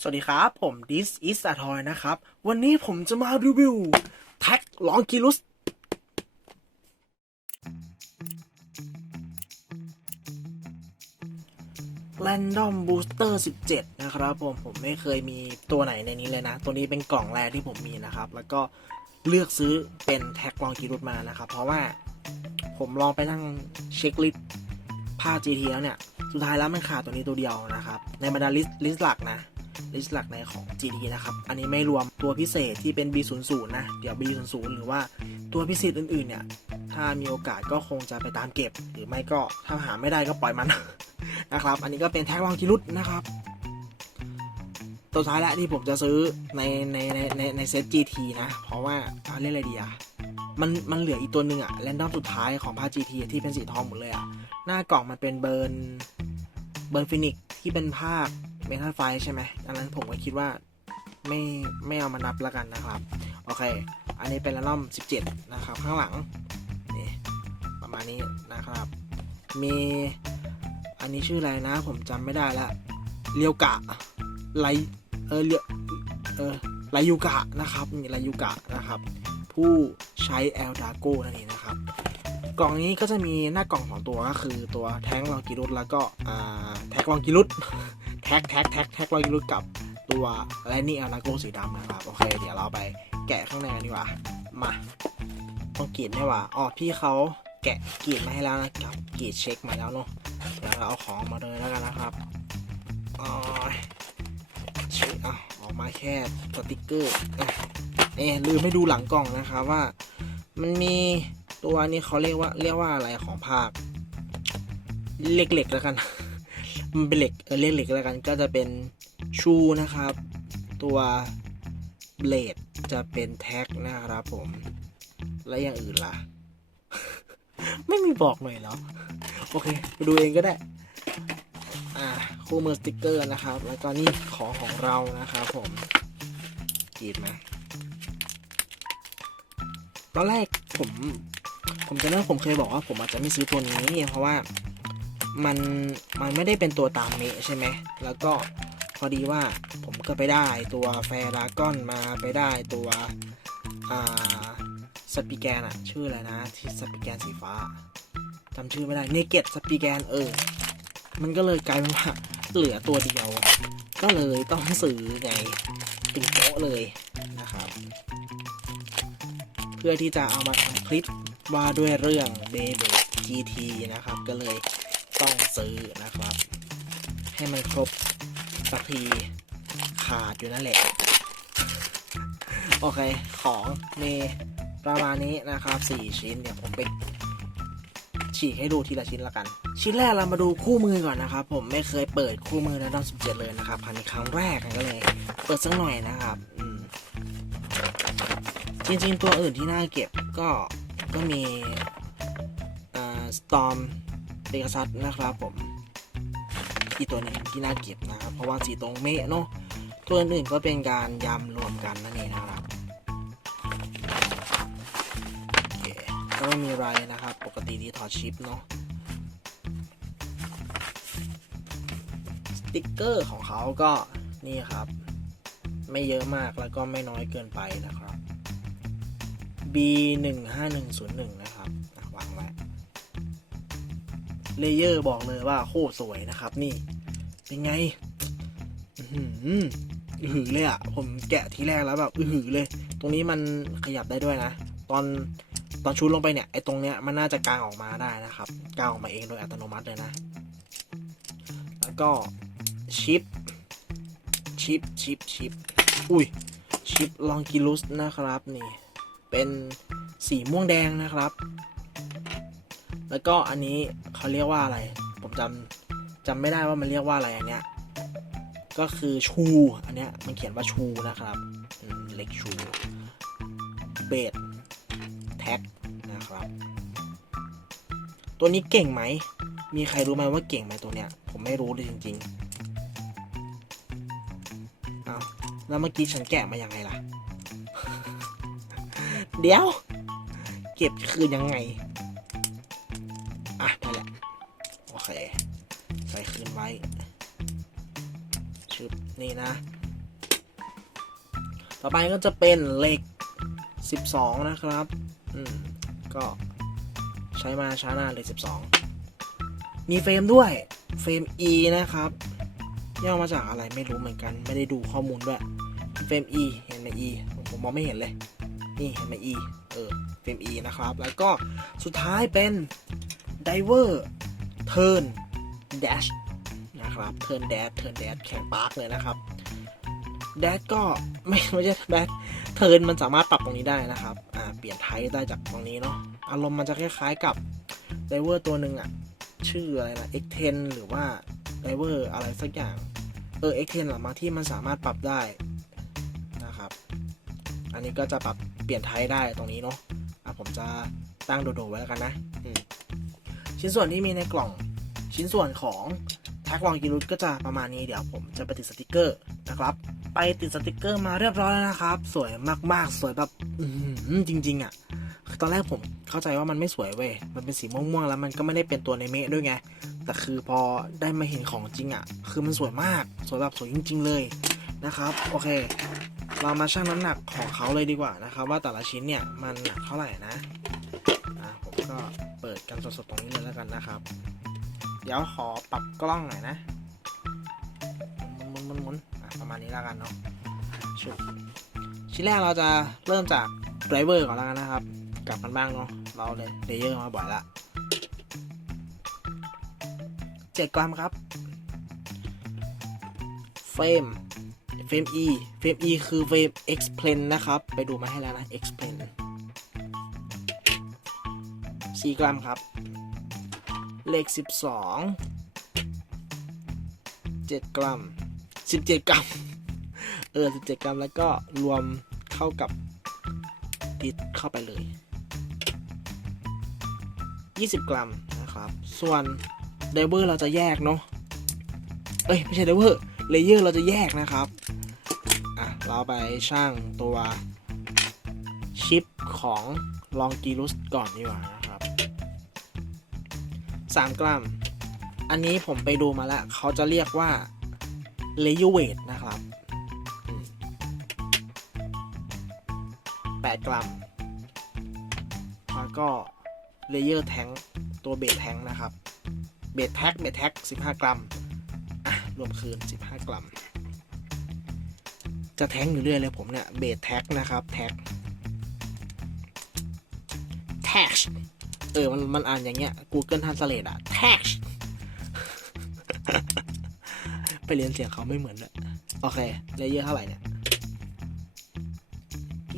สวัสดีครับ ผม This is a toy นะครับ วันนี้ผมจะมารีวิว แท็กลองกิลุส Random Booster 17 นะครับผม ผมไม่เคยมีตัวไหนในนี้เลยนะ ตัวนี้เป็นกล่องแรกที่ผมมีนะครับ แล้วก็เลือกซื้อเป็นแท็กลองกิลุสมานะครับ เพราะว่าผมลองไปนั่งเช็คลิสต์ภาค GT แล้วเนี่ย สุดท้ายแล้วมันขาดตัวนี้ตัวเดียวนะครับ ในบรรดาลิสต์ลิสต์หลักนะ ลิสต์หลักในของ GT นะครับ อันนี้ไม่รวมตัวพิเศษที่เป็น B00 นะ เดี๋ยว B00 หรือว่าตัวพิเศษอื่นๆเนี่ย ถ้ามีโอกาสก็คงจะไปตามเก็บ หรือไม่ก็ถ้าหาไม่ได้ก็ปล่อยมันนะครับ อันนี้ก็เป็นแท็กลองกิรุตนะครับ ตัวท้ายและที่ผมจะซื้อในในในในในเซต GT นะ เพราะว่าเล่นอะไรดีอะมันมันเหลืออีกตัวหนึ่งอะแรนดอมสุดท้ายของภา GT ที่เป็นสีทองหมดเลยอะหน้ากล่องมันเป็นเบิร์นเบิร์นฟินิกที่เป็นภาค เมทัลไฟใช่ไหมอันนั้นผมก็คิดว่าไม่ไม่เอามานับแล้วกันนะครับ โอเค อันนี้เป็นแรนดอม 17 นะครับ ข้างหลังนี่ประมาณนี้นะครับ มีอันนี้ชื่ออะไรนะ ผมจำไม่ได้ละเรียวกะไลเออเรียเออไลยูกะนะครับนี่ไลยูกะนะครับ ผู้ใช้แอลดาโกนั่นเองนะครับ กล่องนี้ก็จะมีหน้ากล่องของตัวก็คือตัวแท้งลองกิรุตแล้วก็อ่าแท็กลองกิรุต แท็กแท็กแท็กแท็กลองกิรุตกับตัวแลนนี่อลดาโกสีดำนะครับ โอเค เดี๋ยวเราไปแกะข้างในกันดีกว่า มาต้องกรีดไหมวะอ๋อพี่เขาแกะกรีดมาให้แล้วนะครับกรีดเช็คมาแล้วเนาะเดี๋ยวเราเอาของมาเลยแล้วกันนะครับอ๋อเช็คอะออกมาแค่สติกเกอร์เอ๊ะลืมไม่ดูหลังกล่องนะครับว่า มันมีตัวนี้เขาเรียกว่าเรียกว่าอะไรของภาคเหล็กๆแล้วกัน มันเป็นเหล็กเออเรียกเหล็กแล้วกันก็จะเป็นชูนะครับ ตัวเบลดจะเป็นแท็กนะครับผม และอย่างอื่นล่ะ ไม่มีบอกหน่อยเหรอ โอเคไปดูเองก็ได้ อ่าคู่มือสติกเกอร์นะครับ แล้วก็นี่ของของเรานะครับผมกรีดมาตอนแรกผม ผมจะเล่าผมเคยบอกว่าผมอาจจะไม่ซื้อตัวนี้ เพราะว่า มันมันไม่ได้เป็นตัวตามเมะใช่ไหม แล้วก็พอดีว่าผมก็ไปได้ตัวแฟร์ดากอนมาไปได้ตัวอ่าสปีแกนอะชื่ออะไรนะ ที่สปีแกนสีฟ้าจำชื่อไม่ได้เนเกตสปีแกนเออ มันก็เลยกลายเป็นว่าเหลือตัวเดียว ก็เลยต้องซื้อไงเป็นโต๊ะเลยนะครับ เพื่อที่จะเอามาทำคลิปว่าด้วยเรื่องเบเบ GT นะครับ ก็เลย ต้องซื้อนะครับ ให้มันครบสักทีขาดอยู่นั่นแหละ โอเค ของมีประมาณนี้นะครับ 4 ชิ้น เดี๋ยวผมไปฉีกให้ดูทีละชิ้นละกัน ชิ้นแรกเรามาดูคู่มือก่อนนะครับ ผมไม่เคยเปิดคู่มือแล้วดอม17เลยนะครับครั้งนี้ครั้งแรกก็เลย เปิดสักหน่อยนะครับจริงๆ ตัวอื่นที่น่าเก็บก็ก็มีสตอม เ e กซัสนะครับผมอีกตัวนึงที่น่าเก็บนะครับ เพราะว่าสีตรงเมะเนาะตัวอื่นๆก็เป็นการยำรวมกันนั่นเองนะครับโอเคก็ไม่มีอะไรนะครับ ปกติที่ถอดชิปเนาะสติกเกอร์ของเขาก็นี่ครับ ไม่เยอะมากแล้วก็ไม่น้อยเกินไปนะครับ B 1 5 1 0 1นะครับ เลเยอร์บอกเลยว่าโคตรสวยนะครับ นี่เป็นไง อือหือเลยอะ่ะ ผมแกะทีแรกแล้วแบบอือหือเลย ตรงนี้มันขยับได้ด้วยนะ ตอนตอนชูลงไปเนี่ยไอ้ตรงเนี้ยมันน่าจะกางออกมาได้นะครับกางออกมาเองโดยอัตโนมัติเลยนะ แล้วก็ชิปชิปชิปชิปอุ้ยชิปลองกิลุสนะครับนี่ เป็นสีม่วงแดงนะครับ แล้วก็อันนี้เขาเรียกว่าอะไร ผมจำจำไม่ได้ว่ามันเรียกว่าอะไรอันเนี้ย ก็คือชูอันเนี้ยมันเขียนว่าชูนะครับเล็กชูเบสแท็กนะครับ ตัวนี้เก่งไหม มีใครรู้ไหมว่าเก่งไหมตัวเนี้ย ผมไม่รู้เลยจริงๆเอาแล้วเมื่อกี้ฉันแกะมายังไงล่ะ เดี๋ยว เก็บคืนยังไง เคใส่คืนไว้ชึบนี่นะ ต่อไปก็จะเป็นเหล็ก 12 นะครับ อืม ก็ใช้มาช้านานเลย12 มีเฟรมด้วย เฟรม E นะครับ ย่อมาจากอะไรไม่รู้เหมือนกัน ไม่ได้ดูข้อมูลด้วย เฟรม E เห็นไหม E ผมมองไม่เห็นเลย นี่เห็นไหม E เออ เฟรม E นะครับ แล้วก็สุดท้ายเป็นดิเวอร์ Diver Turn Dash นะครับ Turn Dash Turn Dash แข่งปาร์คเลยนะครับ Dash ก็ไม่ไม่ใช่ Dash เทิร์นมันสามารถปรับตรงนี้ได้นะครับอ่าเปลี่ยนไทป์ได้จากตรงนี้เนาะอารมณ์มันจะคล้ายๆกับไดเวอร์ตัวหนึ่งอะชื่ออะไรนะ X10 หรือว่าไดเวอร์อะไรสักอย่างเออ X10 หรือมาที่มันสามารถปรับได้นะครับ อันนี้ก็จะปรับเปลี่ยนไทป์ได้ตรงนี้เนาะอะผมจะตั้งโดดๆไว้แล้วกันนะอืม ชิ้นส่วนที่มีในกล่องชิ้นส่วนของแท็กลองกิรุตก็จะประมาณนี้เดี๋ยวผมจะไปติดสติกเกอร์นะครับ ไปติดสติกเกอร์มาเรียบร้อยแล้วนะครับ สวยมากๆ สวยแบบอืจริง ๆอะตอนแรกผมเข้าใจว่ามันไม่สวยเว้ย มันเป็นสีม่วงๆแล้วมันก็ไม่ได้เป็นตัวในเมะด้วยไง แต่คือพอได้มาเห็นของจริงอะ คือมันสวยมาก สวยแบบสวยจริง ๆ เลยนะครับ โอเค เรามาชั่งน้ำหนักของเขาเลยดีกว่านะครับ ว่าแต่ละชิ้นเนี่ยมันหนักเท่าไหร่นะ ก็เปิดกันสดๆตรงนี้เลยแล้วกันนะครับ เดี๋ยวขอปรับกล้องหน่อยนะหมุนหมุนหมุนประมาณนี้แล้วกันเนาะชุดชิ้นแรกเราจะเริ่มจากไดรเวอร์ก่อนแล้วกันนะครับ กลับกันบ้างเนาะเราเลยเลเยอร์มาบ่อยละเจ็ดกรัมครับเฟรมเฟรม E เฟรม E คือเฟรม X plane นะครับ ไปดูมาให้แล้วนะ explain 4 กรัมครับเลข12 7 กรัม 17 กรัม เออ 17 กรัม แล้วก็รวมเข้ากับติดเข้าไปเลย 20 กรัมนะครับ ส่วนไดเวอร์เราจะแยกเนาะ เอ้ย ไม่ใช่ไดเวอร์เลเยอร์เราจะแยกนะครับ อะ เราไปช่างตัวชิปของลองกีรุสก่อนดีกว่านะ 3 กรัม อันนี้ผมไปดูมาแล้ว เขาจะเรียกว่าเลเยอร์เวทนะครับ8 กรัม แล้วก็เลเยอร์แทงตัวเบสแทงนะครับ เบสแท็กเบสแท็ก15 กรัม อะ รวมคืน 15 กรัม จะแท้งอยู่เรื่อยเลยผมเนี่ย เบสแท็กนะครับ แท็กแท็ก เออ มัน มันอ่านอย่างเงี้ย Google Translate อะแท็ไปเรียนเสียงเขาไม่เหมือนเลยโอเค เลเยอร์เท่าไหร่เนี่ย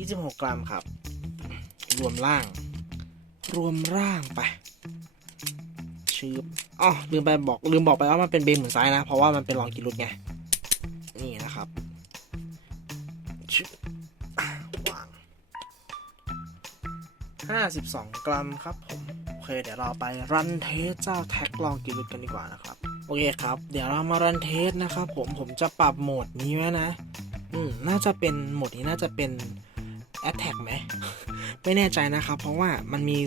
26 กรัมครับ รวมล่าง รวมร่างไปชืบอ๋อลืมไปบอก ลืมบอกไปว่ามันเป็นเบนหมุนซ้ายนะ เพราะว่ามันเป็นรองกิรุดไง นี่นะครับ 52 กรัมครับผมโอเคเดี๋ยวเราไปรันเทสเจ้าแท็กลองกิรุดกันดีกว่านะครับโอเคครับ เดี๋ยวเรามารันเทสนะครับผมผมจะปรับโหมดนี้ไว้นะ อืมน่าจะเป็นโหมดนี้น่าจะเป็น Attack ไหม ไม่แน่ใจนะครับ เพราะว่ามันมี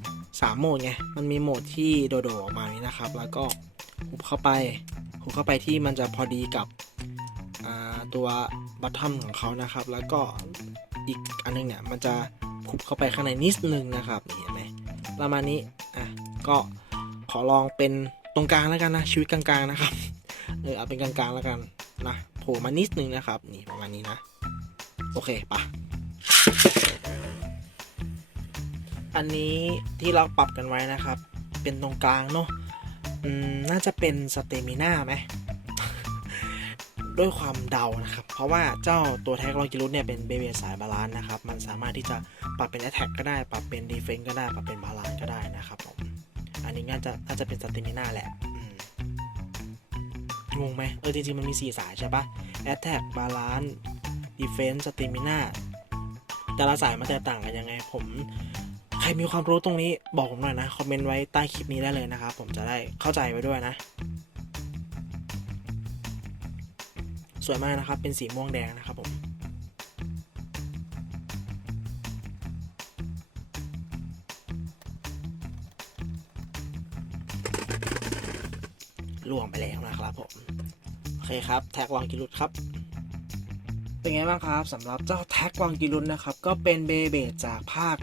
3 โหมดไง มันมีโหมดที่โดดๆออกมานี้นะครับ แล้วก็หุบเข้าไปหุบเข้าไปที่มันจะพอดีกับตัวบัตทอมของเขานะครับ แล้วก็อีกอันนึงเนี่ยมันจะ หุบเข้าไปข้างในนิดนึงนะครับเห็นไหมประมาณนี้อะก็ขอลองเป็นตรงกลางแล้วกันนะชีวิตกลางๆนะครับเออเอาเป็นกลางๆแล้วกันนะโผล่มานิดนึงนะครับนี่ประมาณนี้นะ โอเคปะอันนี้ที่เราปรับกันไว้นะครับ เป็นตรงกลางเนาะอืมน่าจะเป็นสเตมิน่าไหม ด้วยความเดานะครับ เพราะว่าเจ้าตัวแท็กลองกิรุสเนี่ยเป็นเบเบสายบาลานนะครับ มันสามารถที่จะปรับเป็นแอ t แทกก็ได้ ปรับเป็นดีเฟน s ์ก็ได้ ปรับเป็นบาลานก็ได้นะครับผม อันนี้น่าจะน่าจะเป็นสเตมิน่าแหละงงไหมเออจริงๆ มันมี 4 สายใช่ปะ Attack Balance Defense Stamina แต่ละสายมันแตกต่างกันยังไงผมใครมีความรู้ตรงนี้บอกผมหน่อยนะ คอมเมนต์ไว้ใต้คลิปนี้ได้เลยนะครับ ผมจะได้เข้าใจไว้ด้วยนะ สวยมากนะครับ เป็นสีม่วงแดงนะครับผมล่วงไปแล้วนะครับผม โอเคครับ แท็กวางกิรุดครับ เป็นไงบ้างครับสำหรับเจ้าแท็กวังกิรุนนะครับ ก็เป็นเบเบจากภาค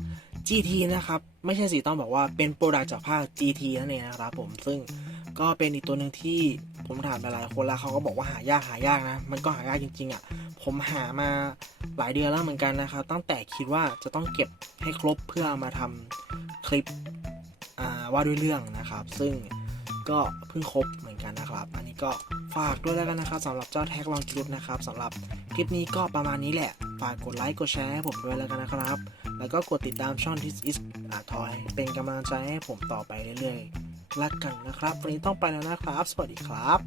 GT นะครับ ไม่ใช่สิต้องบอกว่าเป็นโปรดักจากภาค GT นั่นเองนะครับผมซึ่งก็เป็นอีกตัวหนึ่งที่ ผมถามไปหลายคนแล้วเขาก็บอกว่าหายากหายากนะ มันก็หายากจริง ๆอะ ผมหามาหลายเดือนแล้วเหมือนกันนะครับ ตั้งแต่คิดว่าจะต้องเก็บให้ครบเพื่อามาทำคลิปว่าด้วยเรื่องนะครับ ซึ่งก็เพิ่งครบเหมือนกันนะครับ อันนี้ก็ฝากด้วยแล้วกันนะครับสำหรับเจ้าแท็กลองกิรุนะครับสำหรับคลิปนี้ก็ประมาณนี้แหละ ฝากกดไลค์กดแชร์ให้ผมด้วยแล้วกันนะครับ แล้วก็กดติดตามช่อง This is อาทอยเป็นกำลังใจให้ผมต่อไปเรื่อยๆ รักกันนะครับ วันนี้ต้องไปแล้วนะครับ สวัสดีครับ